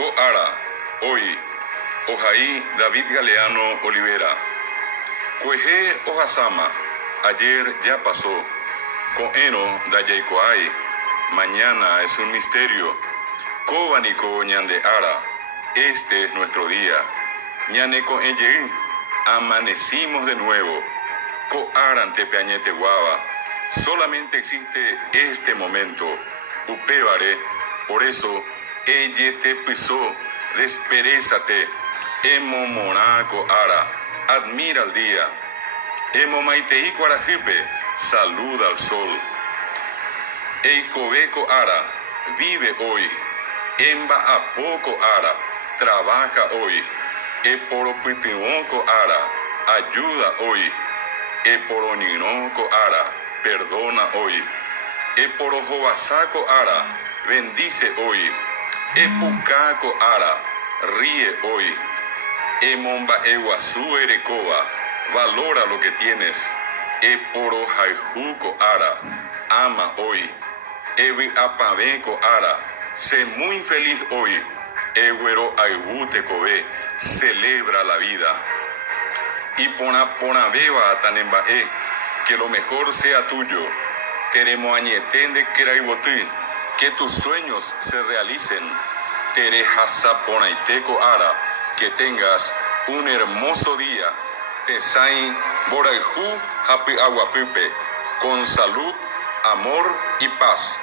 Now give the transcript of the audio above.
Coara, hoy, Ojaí David Galeano Olivera. Cueje Ojasama, ayer ya pasó. Coeno Dayaicoay, mañana es un misterio. Cobanico Ñandeara, este es nuestro día. Ñaneco Eye, amanecimos de nuevo. Coaran Tepeañete Guava, solamente existe este momento. Upevare, por eso, ella te pisó, desperezate. Emo monaco ara, admira el día. Emo maitei cuarajipe, saluda al sol. Eicobeco ara, vive hoy. Emba a poco ara, trabaja hoy. Eporopitinoco ara, ayuda hoy. Eporoninoco ara, perdona hoy. Eporojobasaco ara, bendice hoy. Epucaco ara, ríe hoy. Emomba eguazú erecoa, valora lo que tienes. Eporojaijuco ara, ama hoy. Evi apaveco ara, sé muy feliz hoy. Eguero aibute cobe, celebra la vida. Y pona beba tanembae, que lo mejor sea tuyo. Teremoañetende queraibotí, que tus sueños se realicen. Terejasaponaiteco ara, que tengas un hermoso día. Tesain Boraijú Hapi Aguapipe, con salud, amor y paz.